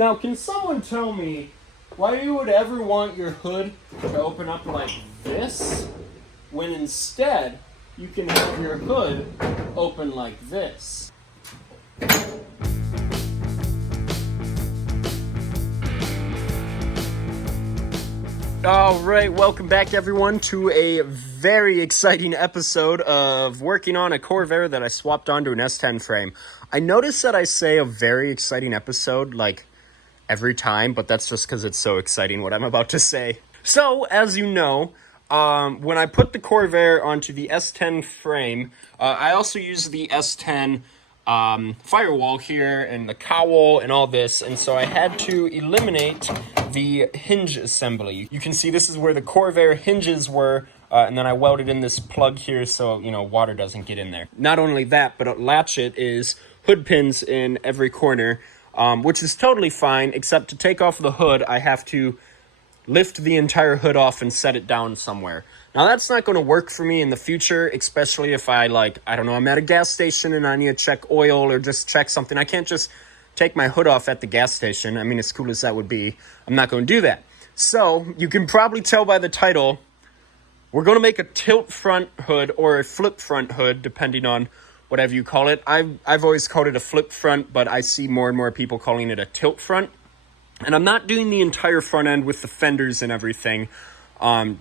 Now, can someone tell me why you would ever want your hood to open up like this, when instead you can have your hood open like this? Alright, welcome back everyone to a very exciting episode of working on a Corvair that I swapped onto an S10 frame. I notice that I say a very exciting episode like every time, but that's just because it's so exciting what I'm about to say. So, as you know, when I put the Corvair onto the S10 frame, I also use the S10 firewall here and the cowl and all this, and so I had to eliminate the hinge assembly. You can see this is where the Corvair hinges were, and then I welded in this plug here so, you know, water doesn't get in there. Not only that, but a latchet is hood pins in every corner, which is totally fine, except to take off the hood, I have to lift the entire hood off and set it down somewhere. Now, that's not going to work for me in the future, especially if I don't know, I'm at a gas station and I need to check oil or just check something. I can't just take my hood off at the gas station. I mean, as cool as that would be, I'm not going to do that. So, you can probably tell by the title, we're going to make a tilt front hood or a flip front hood, depending on whatever you call it. I've always called it a flip front, but I see more and more people calling it a tilt front. And I'm not doing the entire front end with the fenders and everything,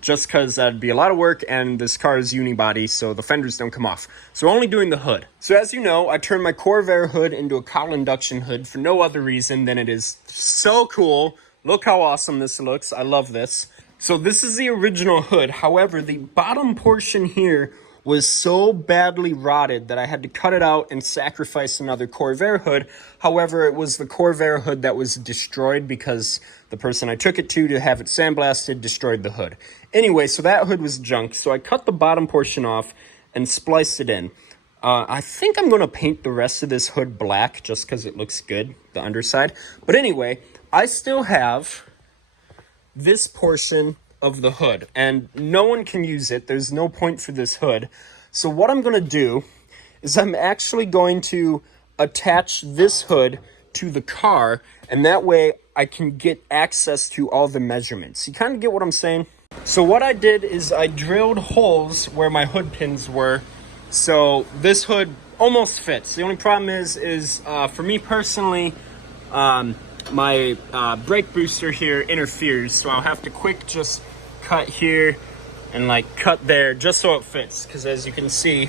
just because that'd be a lot of work, and this car is unibody, so the fenders don't come off. So only doing the hood. So as you know, I turned my Corvair hood into a cowl induction hood for no other reason than it is so cool. Look how awesome this looks. I love this. So this is the original hood. However, the bottom portion here was so badly rotted that I had to cut it out and sacrifice another Corvair hood. However, it was the Corvair hood that was destroyed because the person I took it to have it sandblasted destroyed the hood. Anyway, so that hood was junk, so I cut the bottom portion off and spliced it in. I think I'm going to paint the rest of this hood black just because it looks good, the underside. But anyway, I still have this portion of the hood, and no one can use it. There's no point for this hood. So what I'm going to do is I'm actually going to attach this hood to the car, and that way I can get access to all the measurements. You kind of get what I'm saying? So what I did is I drilled holes where my hood pins were, so this hood almost fits. The only problem is for me personally, my brake booster here interferes, so I'll have to just cut here and cut there just so it fits, because as you can see,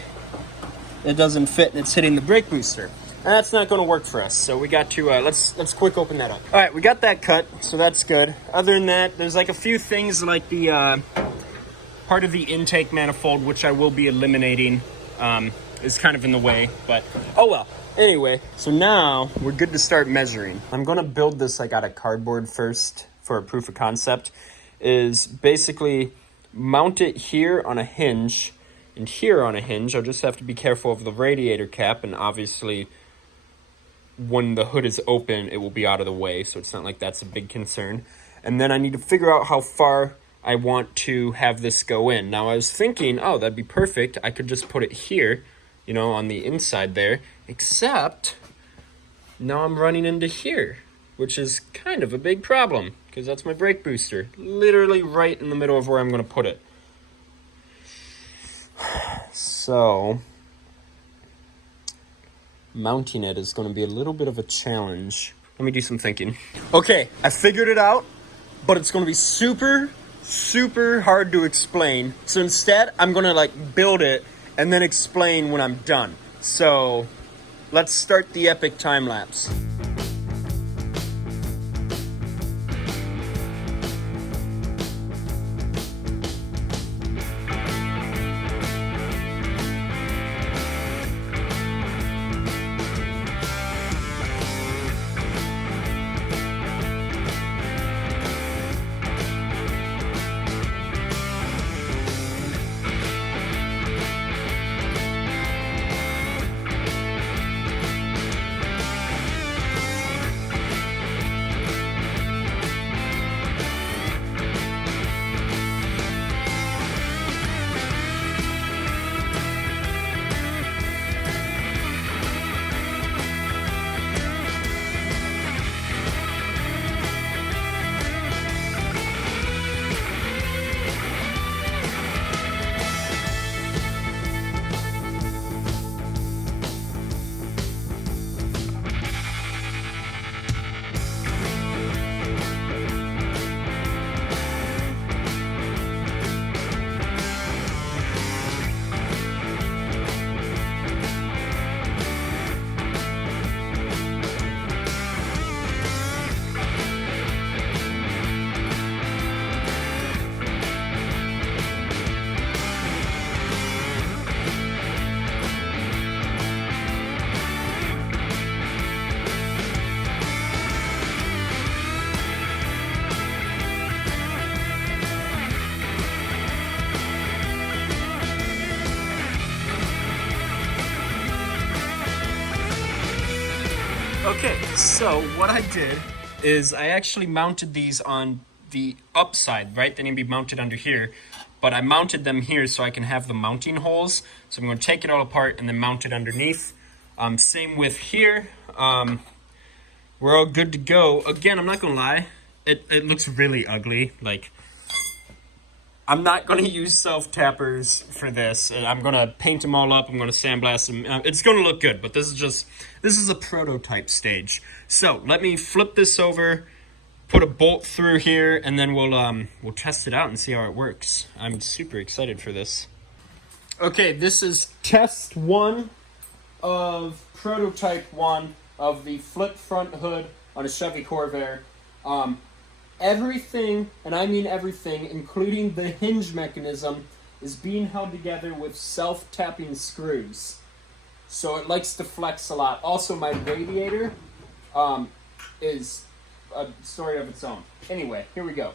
it doesn't fit and it's hitting the brake booster, and that's not going to work for us. So we got to let's quick open that up. All right, we got that cut, so that's good. Other than that, there's a few things like the part of the intake manifold, which I will be eliminating, is kind of in the way, but oh well. Anyway, so now we're good to start measuring. I'm going to build this out of cardboard first for a proof of concept. Is basically mount it here on a hinge and here on a hinge. I'll just have to be careful of the radiator cap, and obviously when the hood is open it will be out of the way, so it's not like that's a big concern. And then I need to figure out how far I want to have this go in. Now I was thinking, oh, that'd be perfect, I could just put it here, you know, on the inside there, except now I'm running into here, which is kind of a big problem, because that's my brake booster, literally right in the middle of where I'm going to put it. So, mounting it is going to be a little bit of a challenge. Let me do some thinking. Okay, I figured it out, but it's going to be super, super hard to explain. So instead, I'm going to build it and then explain when I'm done. So, let's start the epic time lapse. So what I did is I actually mounted these on the upside, right? They need to be mounted under here, but I mounted them here so I can have the mounting holes. So I'm going to take it all apart and then mount it underneath. Same with here. We're all good to go. Again, I'm not going to lie. It looks really ugly. Like, I'm not going to use self-tappers for this. I'm going to paint them all up. I'm going to sandblast them. It's going to look good, but this is a prototype stage. So let me flip this over, put a bolt through here, and then we'll test it out and see how it works. I'm super excited for this. Okay, this is test 1 of prototype 1 of the flip front hood on a Chevy Corvair. Everything, and I mean everything, including the hinge mechanism, is being held together with self-tapping screws. So it likes to flex a lot. Also, my radiator is a story of its own. Anyway, here we go.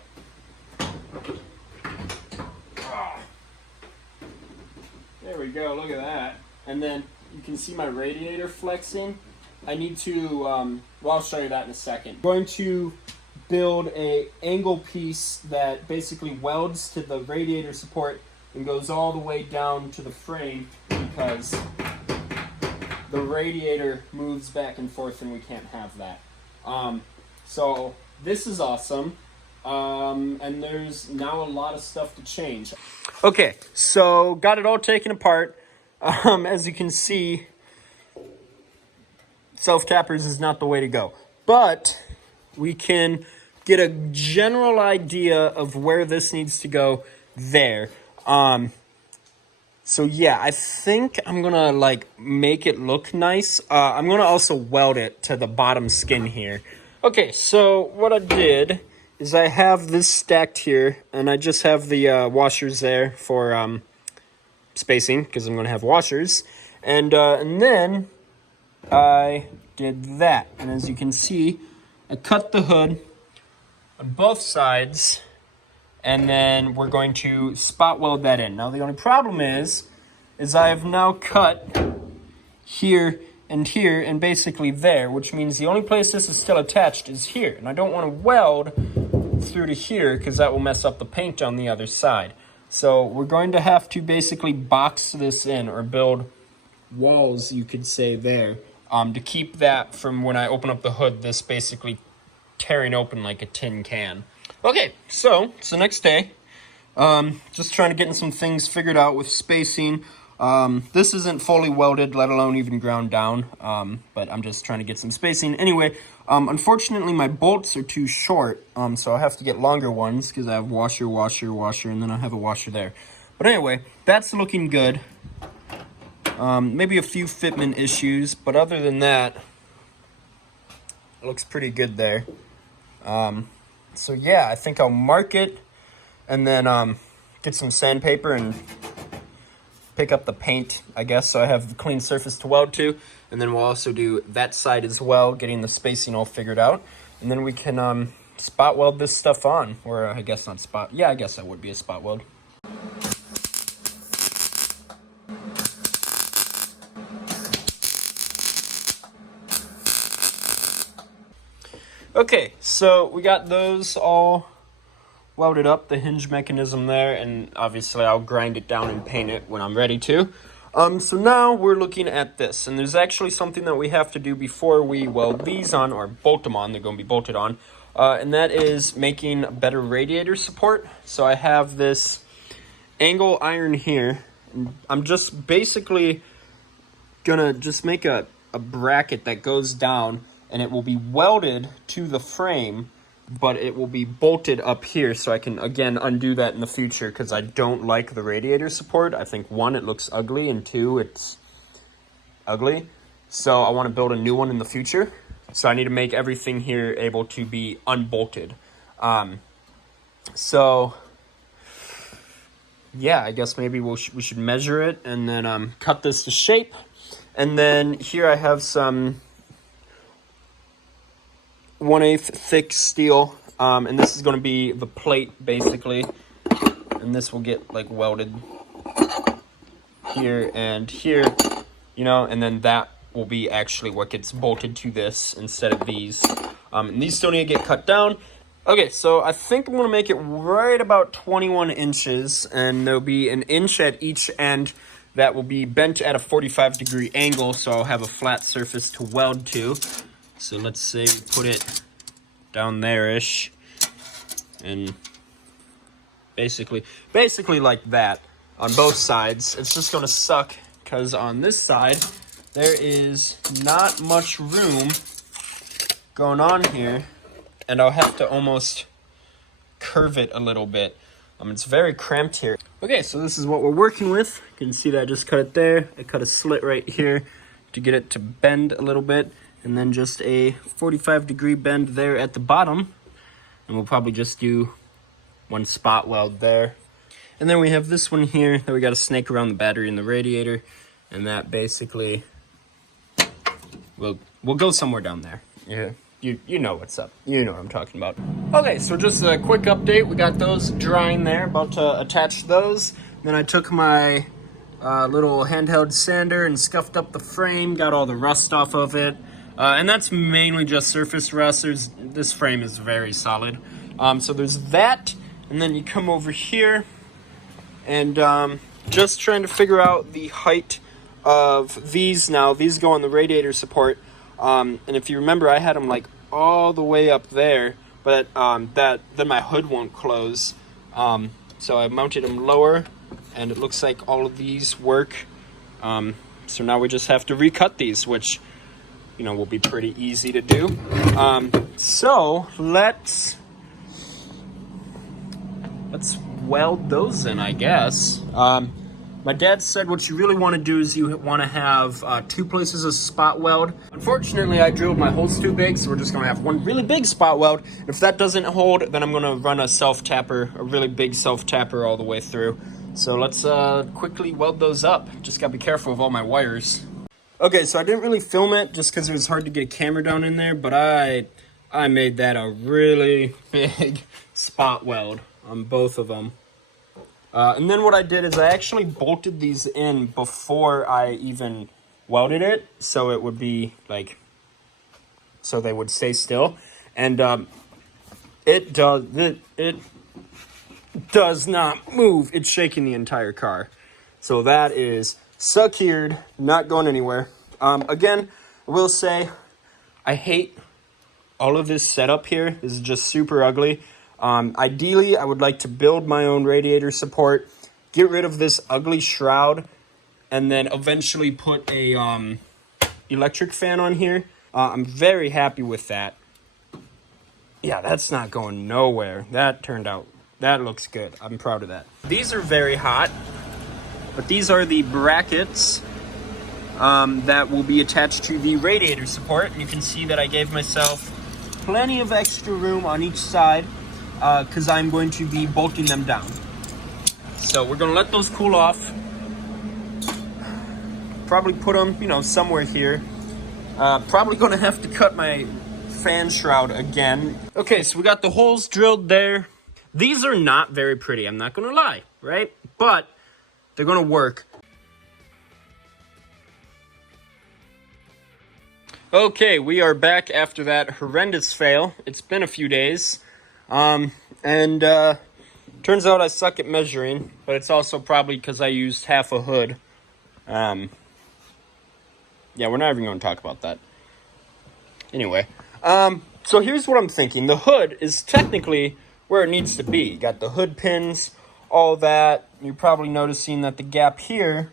There we go, look at that. And then you can see my radiator flexing. I need to, well, I'll show you that in a second. I'm going to build a angle piece that basically welds to the radiator support and goes all the way down to the frame because the radiator moves back and forth and we can't have that. So this is awesome. And there's now a lot of stuff to change. Okay, so got it all taken apart. As you can see, self-tappers is not the way to go. But we can get a general idea of where this needs to go there. So yeah, I think I'm gonna like make it look nice. I'm gonna also weld it to the bottom skin here. Okay, so what I did is I have this stacked here, and I just have the washers there for spacing, because I'm gonna have washers. And then I did that, and as you can see, I cut the hood on both sides, and then we're going to spot weld that in. Now the only problem is I have now cut here and basically there, which means the only place this is still attached is here, and I don't want to weld through to here because that will mess up the paint on the other side. So we're going to have to basically box this in, or build walls, you could say, there, to keep that from, when I open up the hood, this basically tearing open like a tin can. Okay, so it's the next day. Just trying to get some things figured out with spacing. This isn't fully welded, let alone even ground down, but I'm just trying to get some spacing. Anyway, unfortunately my bolts are too short, so I'll have to get longer ones because I have washer, and then I have a washer there. But anyway, that's looking good. Maybe a few fitment issues, but other than that, it looks pretty good there. So yeah, I think I'll mark it and then get some sandpaper and pick up the paint, I guess, so I have the clean surface to weld to. And then we'll also do that side as well, getting the spacing all figured out. And then we can spot weld this stuff on, or I guess not spot. Yeah, I guess that would be a spot weld. Okay, so we got those all welded up, the hinge mechanism there, and obviously I'll grind it down and paint it when I'm ready to. So now we're looking at this, and there's actually something that we have to do before we weld these on, or bolt them on. They're going to be bolted on, and that is making better radiator support. So I have this angle iron here, and I'm just basically gonna just make a bracket that goes down, and it will be welded to the frame, but it will be bolted up here, so I can, again, undo that in the future, because I don't like the radiator support. I think, 1, it looks ugly, and 2, it's ugly. So I want to build a new one in the future. So I need to make everything here able to be unbolted. So, yeah, I guess maybe we should measure it, and then cut this to shape. And then here I have some 1/8 thick steel, and this is going to be the plate basically, and this will get like welded here and here, you know, and then that will be actually what gets bolted to this instead of these. And these still need to get cut down. Okay, so I think I'm going to make it right about 21 inches, and there'll be an inch at each end that will be bent at a 45-degree angle, so I'll have a flat surface to weld to. So let's say we put it down there-ish, and basically like that on both sides. It's just going to suck because on this side there is not much room going on here, and I'll have to almost curve it a little bit. It's very cramped here. Okay, so this is what we're working with. You can see that I just cut it there. I cut a slit right here to get it to bend a little bit, and then just a 45-degree bend there at the bottom. And we'll probably just do one spot weld there. And then we have this one here that we got to snake around the battery and the radiator, and that basically will go somewhere down there. Yeah. You know what's up. You know what I'm talking about. Okay, so just a quick update. We got those drying there. About to attach those. Then I took my little handheld sander and scuffed up the frame. Got all the rust off of it. And that's mainly just surface rust. This frame is very solid. So there's that. And then you come over here. And just trying to figure out the height of these now. These go on the radiator support. And if you remember, I had them like all the way up there, but then my hood won't close. So I mounted them lower, and it looks like all of these work. So now we just have to recut these, which, will be pretty easy to do. So let's weld those in, I guess. My dad said what you really want to do is you want to have 2 places of spot weld. Unfortunately, I drilled my holes too big, so we're just going to have one really big spot weld. And if that doesn't hold, then I'm going to run a self-tapper, a really big self-tapper all the way through. So let's quickly weld those up. Just got to be careful of all my wires. Okay, so I didn't really film it just because it was hard to get a camera down in there, but I made that a really big spot weld on both of them. And then what I did is I actually bolted these in before I even welded it, so it would be like, so they would stay still. And it does not move. It's shaking the entire car. So that is secured, not going anywhere. Again, I will say I hate all of this setup here. This is just super ugly. Ideally, I would like to build my own radiator support, get rid of this ugly shroud, and then eventually put a electric fan on here. I'm very happy with that. Yeah, that's not going nowhere. That looks good. I'm proud of that. These are very hot, but these are the brackets that will be attached to the radiator support. And you can see that I gave myself plenty of extra room on each side, because I'm going to be bolting them down. So we're going to let those cool off. Probably put them, somewhere here. Probably going to have to cut my fan shroud again. Okay, so we got the holes drilled there. These are not very pretty, I'm not going to lie, right? But they're going to work. Okay, we are back after that horrendous fail. It's been a few days. Turns out I suck at measuring, but it's also probably because I used half a hood. Yeah, we're not even going to talk about that. Anyway, so here's what I'm thinking. The hood is technically where it needs to be. You got the hood pins, all that. You're probably noticing that the gap here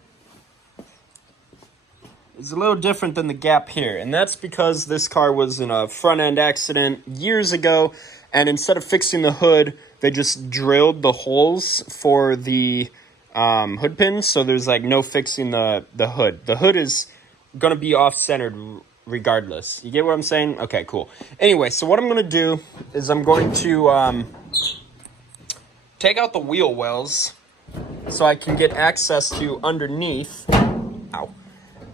is a little different than the gap here. And that's because this car was in a front-end accident years ago. And instead of fixing the hood, they just drilled the holes for the hood pins. So there's like no fixing the hood. The hood is going to be off-centered regardless. You get what I'm saying? Okay, cool. Anyway, so what I'm going to do is I'm going to take out the wheel wells so I can get access to underneath. Ow.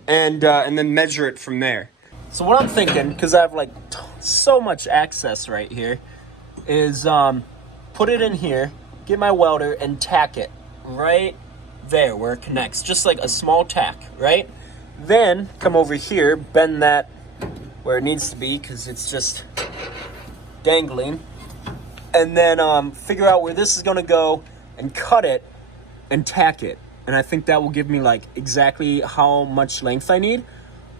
And then measure it from there. So what I'm thinking, because I have like so much access right here, is put it in here, get my welder, and tack it right there where it connects. Just like a small tack, right? Then come over here, bend that where it needs to be because it's just dangling. And then figure out where this is going to go and cut it and tack it. And I think that will give me like exactly how much length I need.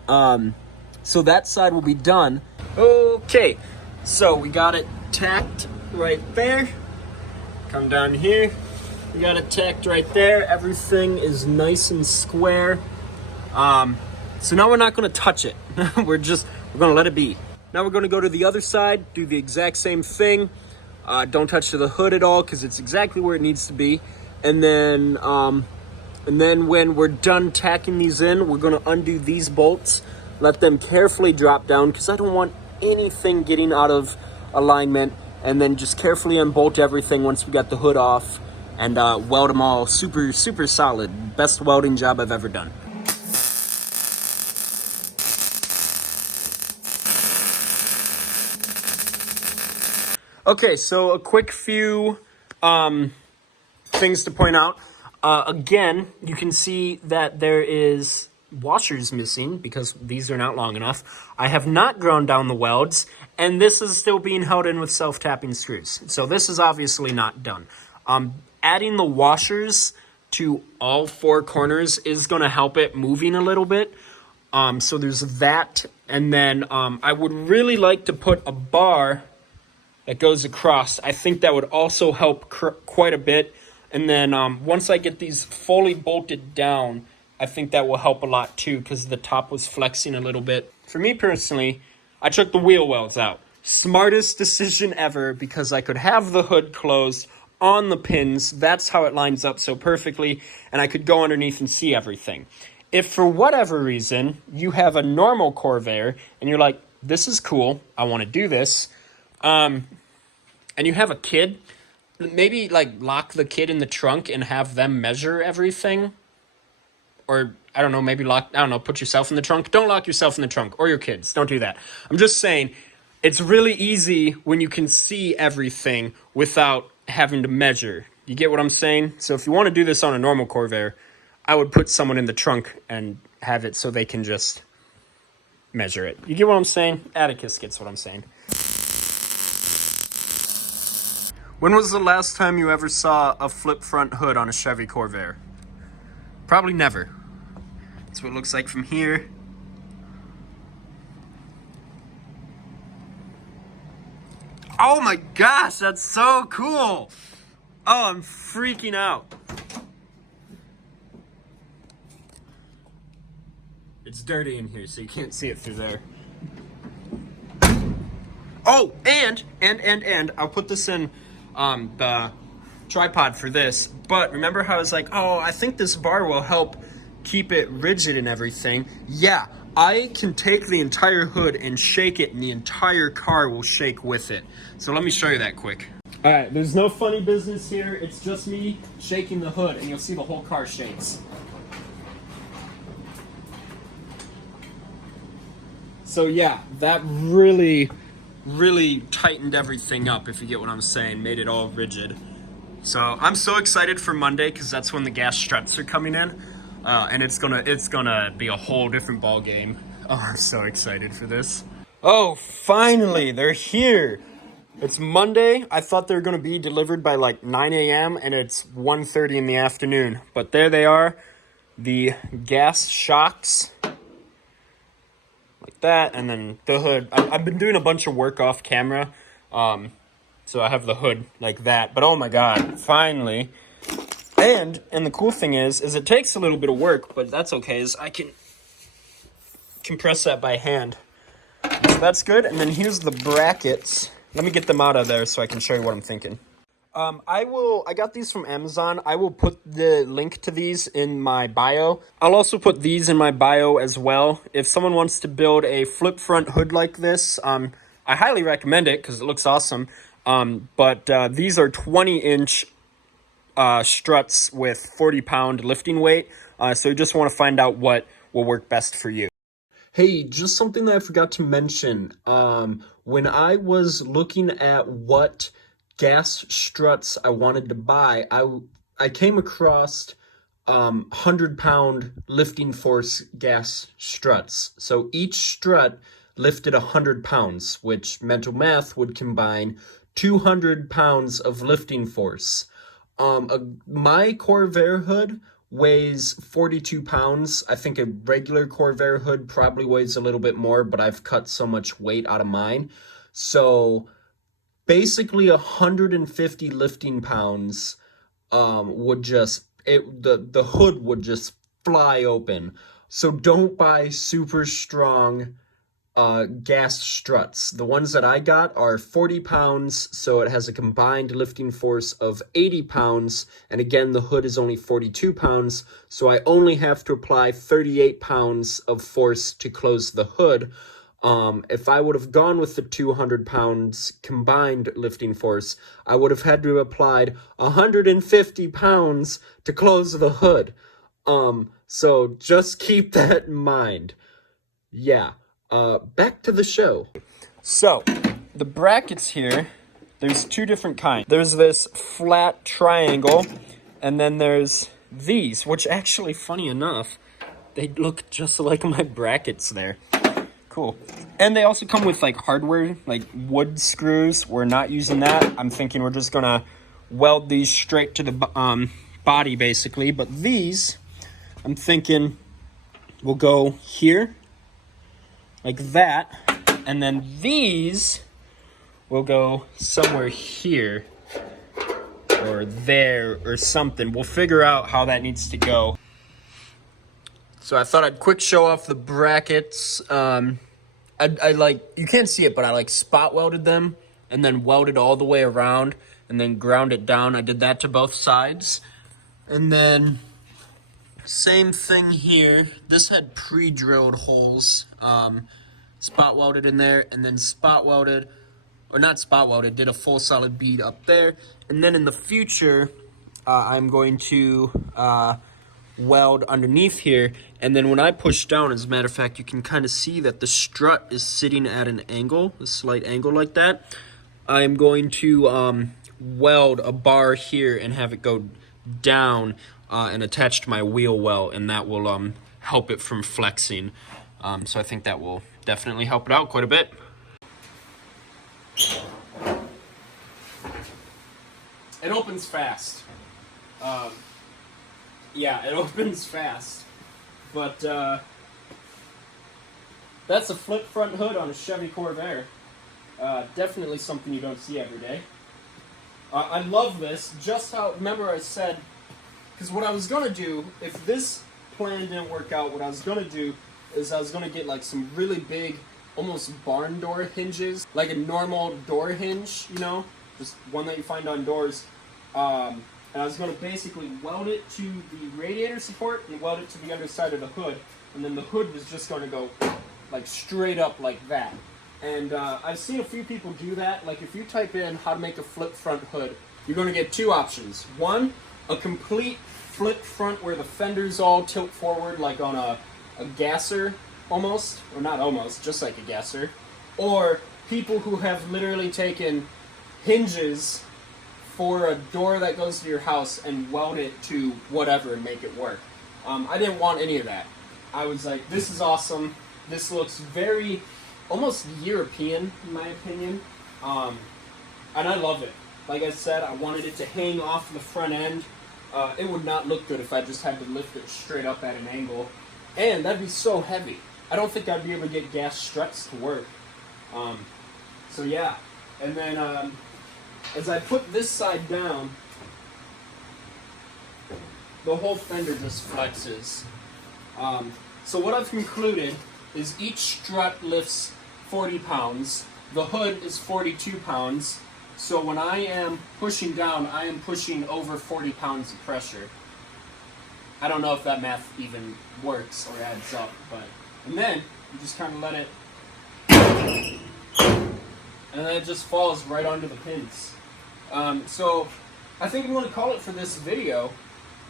So that side will be done. Okay, so we got it tacked right there. Come down here. We got it tacked right there. Everything is nice and square. So now we're not going to touch it. we're going to let it be. Now we're going to go to the other side, do the exact same thing. Don't touch the hood at all because it's exactly where it needs to be. And then when we're done tacking these in, we're going to undo these bolts. Let them carefully drop down because I don't want anything getting out of alignment. And then just carefully unbolt everything once we got the hood off and weld them all super, super solid. Best welding job I've ever done. Okay, so a quick few things to point out. Again, you can see that there is washers missing because these are not long enough. I have not ground down the welds, and this is still being held in with self-tapping screws. So this is obviously not done. Adding the washers to all four corners is going to help it moving a little bit. So there's that. And then I would really like to put a bar that goes across. I think that would also help quite a bit. And then once I get these fully bolted down, I think that will help a lot too because the top was flexing a little bit. For me personally, I took the wheel wells out. Smartest decision ever because I could have the hood closed on the pins. That's how it lines up so perfectly. And I could go underneath and see everything. If for whatever reason you have a normal Corvair and you're like, this is cool, I want to do this, and you have a kid, maybe like lock the kid in the trunk and have them measure everything. Or, I don't know, maybe put yourself in the trunk. Don't lock yourself in the trunk or your kids. Don't do that. I'm just saying, it's really easy when you can see everything without having to measure. You get what I'm saying? So if you want to do this on a normal Corvair, I would put someone in the trunk and have it so they can just measure it. You get what I'm saying? Atticus gets what I'm saying. When was the last time you ever saw a flip front hood on a Chevy Corvair? Probably never. That's what it looks like from here. Oh my gosh, that's so cool! Oh, I'm freaking out. It's dirty in here, so you can't see it through there. Oh, and I'll put this in the tripod for this, but remember how I was like, oh, I think this bar will help keep it rigid and everything. Yeah, I can take the entire hood and shake it and the entire car will shake with it. So let me show you that quick. All right, there's no funny business here. It's just me shaking the hood and you'll see the whole car shakes. So yeah, that really tightened everything up, if you get what I'm saying, made it all rigid. So I'm so excited for Monday because that's when the gas struts are coming in, and it's gonna be a whole different ball game. Oh, I'm so excited for this. Oh, finally, they're here. It's Monday. I thought they were gonna be delivered by like 9 a.m. and it's 1:30 in the afternoon. But there they are, the gas shocks. Like that, and then the hood. I've been doing a bunch of work off camera, so I have the hood like that. But oh my god, finally! And the cool thing is it takes a little bit of work, but that's okay. Is I can compress that by hand, so that's good. And then here's the brackets. Let me get them out of there so I can show you what I'm thinking. I got these from Amazon. I will put the link to these in my bio. I'll also put these in my bio as well. If someone wants to build a flip front hood like this, I highly recommend it because it looks awesome. But these are 20-inch struts with 40-pound lifting weight. So you just want to find out what will work best for you. Hey, just something that I forgot to mention. When I was looking at what gas struts I wanted to buy, I came across 100-pound lifting force gas struts. So each strut lifted 100 pounds, which mental math would combine 200 pounds of lifting force. My Corvair hood weighs 42 pounds. I think a regular Corvair hood probably weighs a little bit more, but I've cut so much weight out of mine. So basically 150 lifting pounds would just the hood would just fly open. So don't buy super strong gas struts. The ones that I got are 40 pounds, so it has a combined lifting force of 80 pounds, and again, the hood is only 42 pounds, so I only have to apply 38 pounds of force to close the hood. If I would have gone with the 200 pounds combined lifting force, I would have had to have applied 150 pounds to close the hood. So just keep that in mind. Yeah. Back to the show. So, the brackets here, there's two different kinds. There's this flat triangle, and then there's these, which actually, funny enough, they look just like my brackets there. Cool. And they also come with, like, hardware, like wood screws. We're not using that. I'm thinking we're just gonna weld these straight to the body, basically. But these, I'm thinking will go here, like that, and then these will go somewhere here or there or something. We'll figure out how that needs to go. So I thought I'd quick show off the brackets. I like, you can't see it, but I like spot welded them and then welded all the way around and then ground it down. I did that to both sides. And then same thing here. This had pre-drilled holes, spot welded in there, and then spot welded, or not spot welded, did a full solid bead up there. And then in the future, I'm going to weld underneath here. And then when I push down, as a matter of fact, you can kind of see that the strut is sitting at an angle, a slight angle like that. I'm going to weld a bar here and have it go down and attach to my wheel well, and that will help it from flexing. So I think that will definitely help it out quite a bit. It opens fast. Yeah, it opens fast. But that's a flip front hood on a Chevy Corvair. Definitely something you don't see every day. I love this. Just how, remember I said, because what I was going to do, if this plan didn't work out, what I was going to do is I was going to get like some really big, almost barn door hinges, like a normal door hinge, you know, just one that you find on doors. And I was going to basically weld it to the radiator support and weld it to the underside of the hood. And then the hood was just going to go like straight up like that. And I've seen a few people do that. Like if you type in how to make a flip front hood, you're going to get two options. One, a complete flip front where the fenders all tilt forward like on a gasser almost, or not almost, just like a gasser. Or people who have literally taken hinges for a door that goes to your house and weld it to whatever and make it work. I didn't want any of that. I was like, this is awesome. This looks very, almost European in my opinion. And I love it. Like I said, I wanted it to hang off the front end. It would not look good if I just had to lift it straight up at an angle. And that'd be so heavy. I don't think I'd be able to get gas struts to work. So yeah. And then as I put this side down, the whole fender just flexes. So what I've concluded is each strut lifts 40 pounds. The hood is 42 pounds. So when I am pushing down, I am pushing over 40 pounds of pressure. I don't know if that math even works or adds up, but, and then you just kind of let it, and then it just falls right onto the pins. So I think I'm going to call it for this video.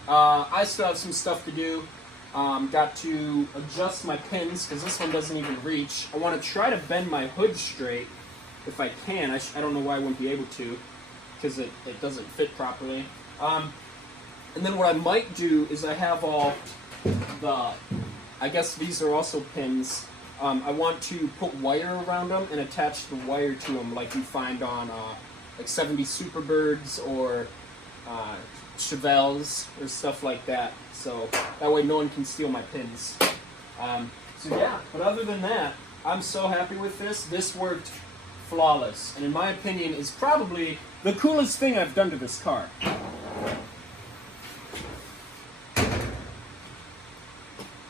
I still have some stuff to do. Got to adjust my pins because this one doesn't even reach. I want to try to bend my hood straight if I can. I don't know why I wouldn't be able to because it doesn't fit properly. And And then what I might do is I have all the, I guess these are also pins. I want to put wire around them and attach the wire to them like you find on like 70 Superbirds or Chevelles or stuff like that. So that way no one can steal my pins. So yeah, but other than that, I'm so happy with this. This worked flawless, and in my opinion is probably the coolest thing I've done to this car.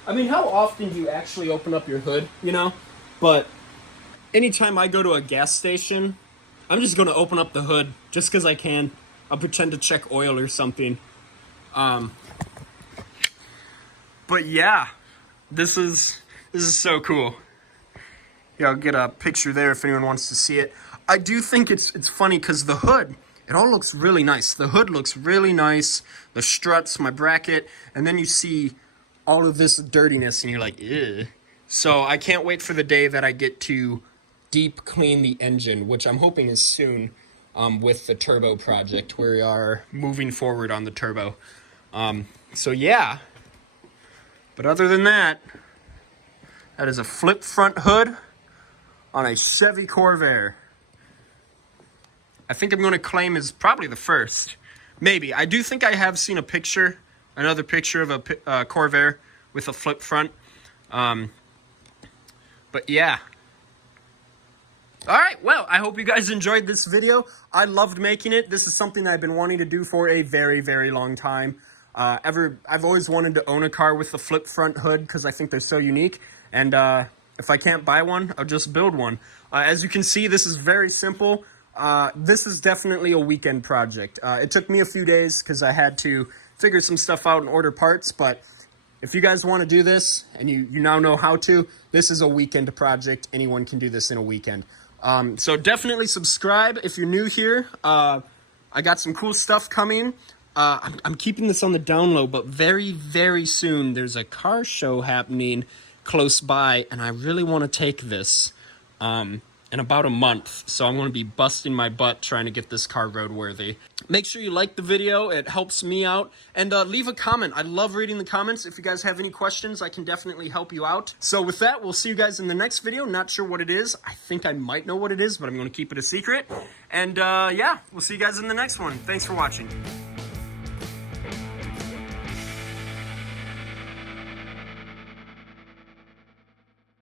I mean, how often do you actually open up your hood, you know? But anytime I go to a gas station, I'm just going to open up the hood just because I can. I'll pretend to check oil or something. But yeah, this is so cool. Yeah, I'll get a picture there if anyone wants to see it. I do think it's funny because the hood, it all looks really nice. The hood looks really nice. The struts, my bracket, and then you see all of this dirtiness and you're like, ew. So I can't wait for the day that I get to deep clean the engine, which I'm hoping is soon with the turbo project. We are moving forward on the turbo. So yeah. But other than that, that is a flip front hood on a Chevy Corvair. I think I'm going to claim is probably the first. Maybe. I do think I have seen a picture, another picture of a Corvair with a flip front. But yeah. Alright, well, I hope you guys enjoyed this video. I loved making it. This is something I've been wanting to do for a very, very long time. I've always wanted to own a car with the flip front hood because I think they're so unique. And if I can't buy one, I'll just build one. As you can see, this is very simple. This is definitely a weekend project. It took me a few days because I had to figure some stuff out and order parts, but if you guys want to do this and you now know how to, this is a weekend project. Anyone can do this in a weekend. So definitely subscribe if you're new here. I got some cool stuff coming. I'm keeping this on the down low, but very, very soon there's a car show happening close by, and I really want to take this in about a month. So I'm going to be busting my butt trying to get this car roadworthy. Make sure you like the video. It helps me out. And leave a comment. I love reading the comments. If you guys have any questions, I can definitely help you out. So with that, we'll see you guys in the next video. Not sure what it is. I think I might know what it is, but I'm going to keep it a secret. And yeah, we'll see you guys in the next one. Thanks for watching.